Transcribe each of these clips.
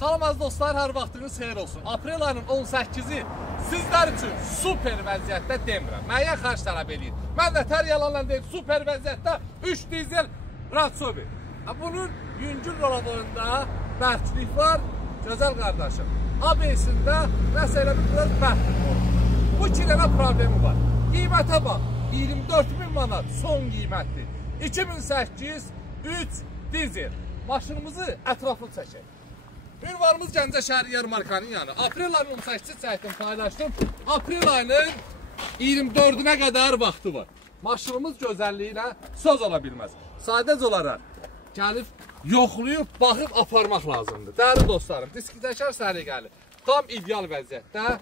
Salam az dostlar, hər vaxtınız xeyir olsun. Aprel ayının 18-i sizlər üçün super vəziyyətdə demirəm. Müəyyən xərc tələb edir. Mən də tər yalanla deyib, super vəziyyətdə 3 dizel Ratsobi. Bunun yüngül rolavlarında bərklik var, gözəl qardaşım. ABS-ində nəsə elə bir biraz bərklik olur. Bu 2 dənə problemi var. Qiymətə bax, 24.000 manat son qiymətdir. 2008 3 dizel. Maşınımızı ətraflı çəkək. Ünvanımız Gəncə şəhəri yarmarkanın yanı. Aprel ayının 18-ci çəkdim, paylaşdım. Aprel ayının 24-ünə qədər vaxtı var. Maşınımız gözəlliyinə söz ola bilməz. Sadəcə olaraq gəlib, yoxlayıb, baxıb aparmaq lazımdır. Dəyərli dostlarım, diskidəkər səliqəli, tam ideal vəziyyətdə.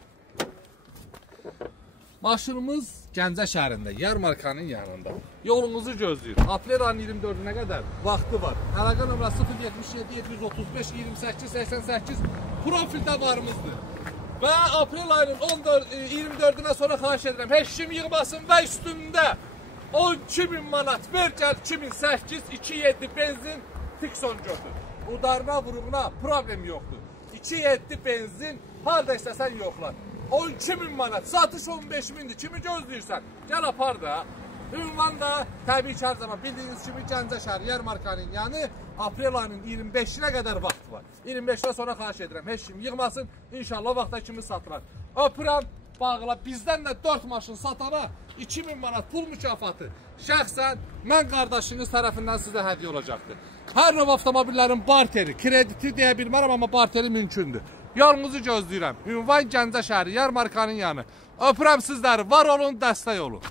Maşınımız Gəncə şəhərində, yarmarkanın yanında. Yolunuzu gözləyir. Aprel ayının 24-ünə qədər vaxtı var. Əlaqə nömrəsi 077 735 28 88 profildə varımızdır. Və aprel ayının 24-ünə sonra xahiş edirəm, heç kim yığmasın və üstündə 12.000 manat ver gəl 2008 2.7 benzin Tikson götür. Udarma vuruğuna problem yoxdur. 2.7 benzin harada istəsən yoxlar. 12.000 manat, satış 15.000'dir. Kimi gözləyirsən? Gəl apar da. Ünvan da təbii ki, hər zaman bildiyiniz kimi Gəncə şəhəri yarmarkanın yanı aprel ayının 25-nə qədər vaxtı var. 25-dən sonra xahiş edirəm, heç kim yığmasın. İnşallah vaxta kimi satılar. Öpürəm, bağla. Bizdən də 4 maşın satana 2.000 manat pul mükafatı şəxsən mən qardaşınız tərəfindən sizə hədiyyə olacaqdır. Hər növ avtomobillərin barteri, krediti deyə bilmərəm, amma barteri mümkündür. Yolunuzu gözləyirəm. Ünvan Gəncə şəhəri yarmarkanın yanı. Öpürəm sizləri, var olun, dəstək olun.